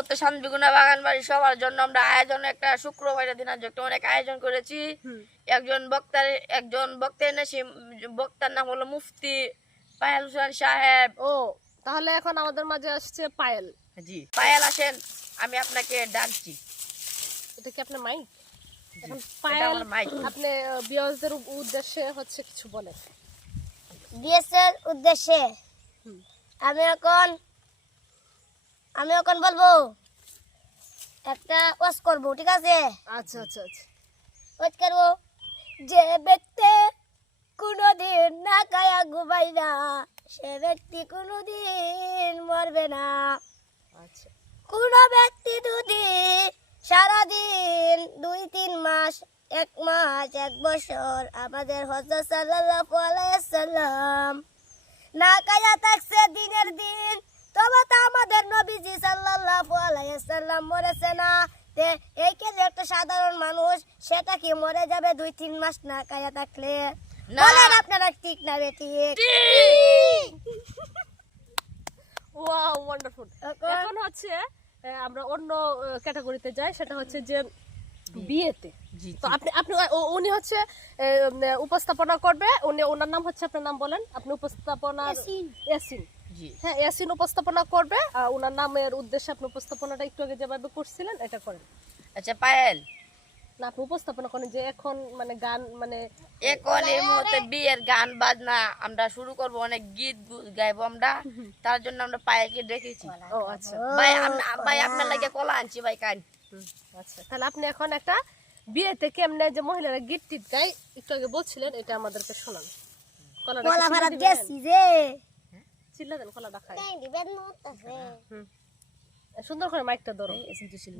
পরবর্তী শান্তিগুনা বাগান বাড়ি সবার জন্য আমরা আয়োজন একটা শুক্রবারের দিন আজ অনেক আয়োজন করেছি। একজন বক্তার একজন বক্তা এনেছি বক্তার নাম হলো মুফতি পায়েল হোসেন সাহেব। ও তাহলে এখন আমাদের মাঝে আসছে পায়েল। জি পায়েল আসেন আমি আপনাকে ডাকছি। এটা কি আপনার মাইক এখন পায়েল মাইক আপনি বিয়াসদের উদ্দেশ্যে হচ্ছে কিছু বলেন। বিএসের উদ্দেশ্যে আমি এখন আমি এখন বলব একটা ওয়াজ করব ঠিক আছে? আচ্ছা আচ্ছা আচ্ছা। ওয়াজ করব যে ব্যক্তি কোনোদিন না খায়া ঘুমাই না সে ব্যক্তি কোনোদিন মরবে না। আচ্ছা। কোনো ব্যক্তি যদি সারাদিন দুই তিন মাস এক মাস এক বছর আমাদের হজরত সাল্লাল্লাহু আলাইহি সাল্লাম না কায়া থাকছে দিনের দিন তবে তো আমাদের নবীজি সাল্লাল্লাহু আলাইহি সাল্লাম মরেছে না। তে এই কে যে একটা সাধারণ মানুষ সেটা কি মরে যাবে দুই তিন মাস না কায়া থাকলে? বলেন আপনারা ঠিক না বে ঠিক? ওয়াও ওয়ান্ডারফুল এখন- এখন হচ্ছে আমরা অন্য ক্যাটাগরিতে যাই সেটা হচ্ছে যে বিয়েতে। তো আপনি আপনি উনি হচ্ছে উপস্থাপনা করবে উনি ওনার নাম হচ্ছে আপনার নাম বলেন আপনি উপস্থাপনা ইয়াসিন। হ্যাঁ ইয়াসিন উপস্থাপনা করবে। ওনার নামের উদ্দেশ্যে আপনি উপস্থাপনাটা একটু আগে যেভাবে করছিলেন এটা করেন। আচ্ছা পায়েল। না আপনি উপস্থাপনা করেন যে এখন মানে গান মানে এখন এই মুহূর্তে বিয়ের গান বাজনা আমরা শুরু করব অনেক গীত গাইবো আমরা। তার জন্য আমরা পায়েলকে ডেকেছি। ও আচ্ছা। ভাই আম- ভাই আপনার লাগে কলা আনছি ভাই কান আচ্ছা। তাহলে আপনি এখন একটা বিয়েতে কেমনে যে মহিলারা গীত টিট গায় একটু আগে বলছিলেন এটা আমাদেরকে শোনান। কলাটা কি ভাড়া দিয়েছি যে। চিল্লা দেন কলাটা খাই হুম। সুন্দর করে মাইকটা ধরো।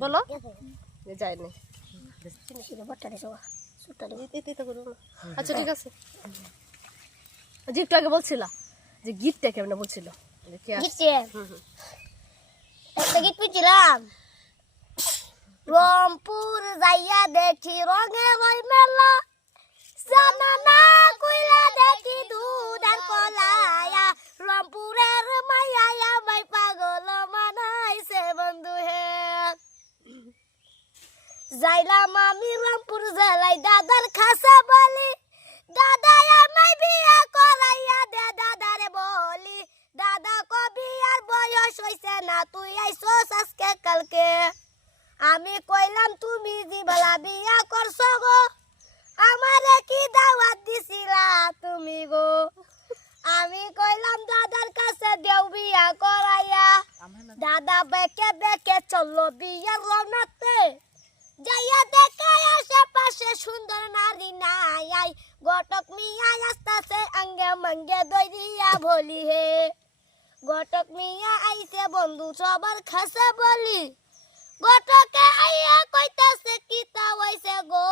বলো। যে। যায়নি আচ্ছা ঠিক আছে। যে একটু আগে বলছিলা যে গীতটা কেমনে বলছিল? যে কে আসছে? গিটে হুম, হুম। একটা গীত বুঝছিলাম। রংপুর যাইয়া দেখি রঙে ওই মেলা। জানা যাইলাম আমি রংপুর জেলাই দাদার খাসা বলি। দাদা আমায় বিয়া করাইয়া দে দাদারে বলি। দাদা কবি আর বয়স হইছে না তুই আইসোস আজকে কালকে। আমি কইলাম তুমি দিবালা বিয়া করছ গো আমারে কি দাওয়াত দিছিলা তুমি গো? আমি কইলাম দাদার কাছে দেও বিয়া করাইয়া। দাদা বেকে বেকে চলল বিয়ার রওনাতে যাইয়া দেখায় আশেপাশে সুন্দর নারী নাই গটক মিয়া আসতাছে আঙ্গে মঙ্গে দইরিয়া বলি হে। গটক মিয়া আইছে বন্ধু সবার খাসে বলি। গটকে আইয়া কইতাছে কিতা হইছে গো?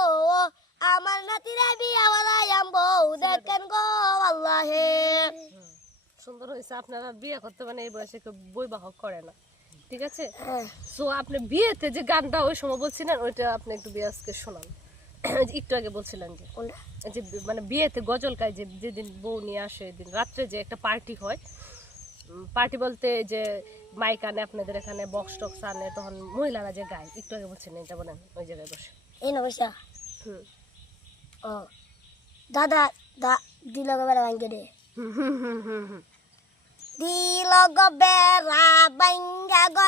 আমার নাতিরা বিয়া বলাইয়াম বউ দেখেন গো আল্লাহ। হে সুন্দর হয়েছে আপনারা বিয়ে করতে মানে এই বয়সে কেউ বৈবাহ করে না ঠিক আছে? সো আপনি বিয়েতে যে গানটা ওই সময় বলছিলেন ওইটা আপনি একটু বিয়াসকে শোনান। একটু আগে বলছিলেন যে যে মানে বিয়েতে গজল গায় যে যেদিন বউ নিয়ে আসে দিন রাত্রে যে একটা পার্টি হয় পার্টি বলতে যে মাইক আনে আপনাদের এখানে বক্স টক্স আনে তখন মহিলারা যে গায় একটু আগে বলছেন এটা বলেন ওই জায়গায় বসে। এই না পয়সা হুম। ও। দাদা দা দিল বেড়া ভাঙ্গে দে। হুম হুম হুম হুম হুম। দিল বেড়া ভাঙ্গা গো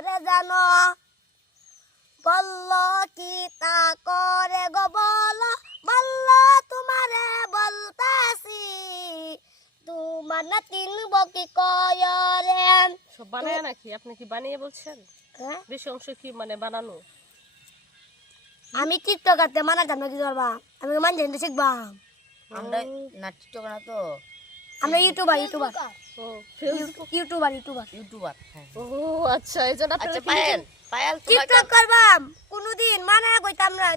করে জানো? বলল কি তা করে গো বল? বলল তোমারে বলতাছি তোমার না তিন বকি কয় রে সব বানায় নাকি? আপনি কি বানিয়ে বলছেন? হ্যাঁ? বেশি অংশ কি মানে বানানো? আমি টিকটক আতে মানা জানো কি করবা? আমি মানে জানতে শিখবাম আমরা না টিকটক না তো। আমরা ইউটিউবার ইউটিউবার। ও ইউটিউবার ইউটিউবার। ইউটিউবার হ্যাঁ। ও আচ্ছা এই জন্য আচ্ছা পায়েল পায়েল টিকটক করবাম। কোনদিন মানা কইতাম না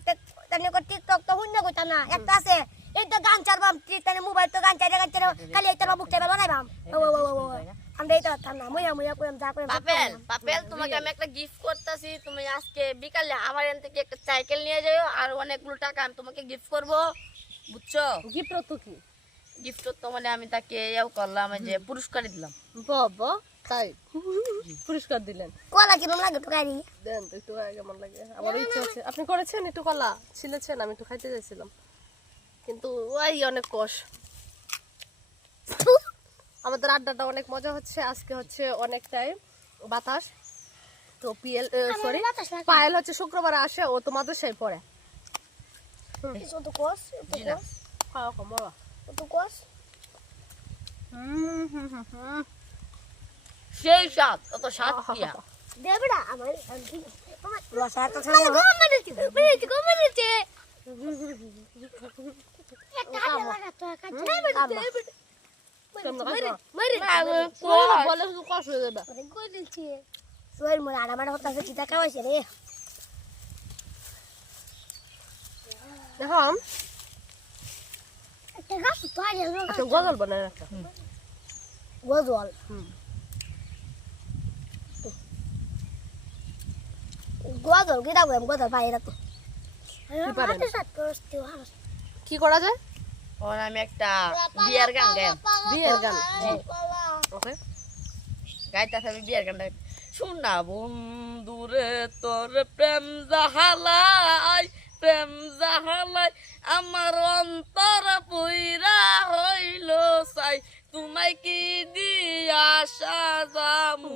কো টিকটক তো হুন্না কইতাম না। একটা আছে এই তো গান চারবাম তানে মোবাইল তো গান চাইরে গান চাইরে খালি এটা বুক চাইবা বানাইবাম। ও ও ও ও আমরা এটা তার নাম মুয়া মুয়া কইম যা কইম পাপেল পাপেল তোমাকে আমি একটা গিফট করতেছি তুমি আজকে বিকালে আমার এখান থেকে একটা সাইকেল নিয়ে যাও আর অনেকগুলো টাকা আমি তোমাকে গিফট করব বুঝছ? গিফট তো কি? গিফট তো মানে আমি তাকে ইয়েও করলাম যে পুরস্কার দিলাম। বাবা তাই? পুরস্কার দিলেন। কলা কিরম লাগে তো গাড়ি দেন তো একটু আগে কেমন লাগে? আমার ইচ্ছা আছে। আপনি করেছেন একটু কলা? ছিলেছেন আমি একটু খাইতে চাইছিলাম। কিন্তু ওই অনেক কষ। আমাদের আড্ডাটা অনেক মজা হচ্ছে। আজকে হচ্ছে অনেকটাই বাতাস। তো পিএল সরি বাতাস পায়েল হচ্ছে শুক্রবার আসে ও তো মাদ্রাসায় পড়ে। তো জি খাওয়া কমরা তো কোস সেই স্বাদ অত স্বাদ কি দেবড়া আমার আন্টি রসা মেরেছে মেরেছে গো মেরেছে একটা গজল বানায় একটা গজল? গজল গজল হাস কি করা যায়? ওর আমি একটা বিয়ার গান গাই। বিয়ের গান ওকে? গাইতেছে আমি বিয়ার গানটা। শোনা বন্ধুরে তোর প্রেম জাহালাই প্রেম জাহালাই আমার অন্তর পুইরা হইল চাই তোমায় কি দিয়া সাজামু?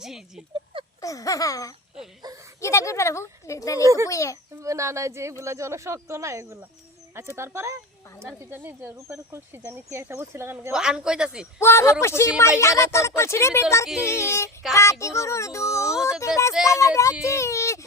জি জি। করবে না না যে এগুলা যে অনেক শক্ত না এগুলা। আচ্ছা তারপরে? আর কি জানি যে রূপের কলসি জানি কি একটা বলছিল গান ও আন কইতাছি ওর খুশি খুশি মাইয়া তোর তোর খুশি খুশি রে ভিতর কি? কি? কাটি কাটি গরুর দুধ বেচে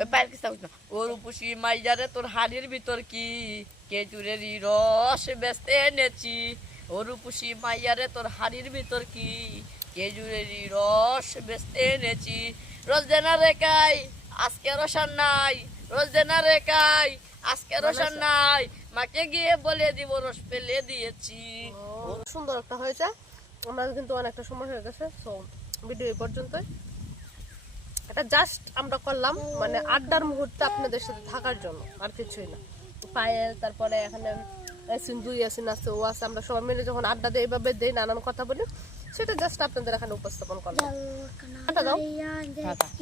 ওই পায়ের কিস্তা বুঝলাম ওর উপসি মাইজারে তোর হাড়ির ভিতর কি? কেজুরের রস বেচতে এনেছি। ওর উপসি মাইয়ারে তোর হাড়ির ভিতর কি? কেজুরের রস বেচতে এনেছি। রোজ দেনা আজকে রসান নাই। রোজ দেনা রেখাই আজকে রসান নাই। মাকে গিয়ে বলে দিব রস পেলে দিয়েছি। সুন্দর একটা হয়েছে। আমরা কিন্তু অনেকটা সময় হয়ে গেছে সো ভিডিও এই পর্যন্তই। এটা জাস্ট আমরা করলাম মানে আড্ডার মুহূর্তে আপনাদের সাথে থাকার জন্য আর কিছুই না। পায়েল তারপরে এখানে দুই আসিন আছে ও আছে আমরা সবাই মিলে যখন আড্ডা দিই এইভাবে দিই নানান কথা বলি সেটা জাস্ট আপনাদের এখানে উপস্থাপন করলাম। দাও।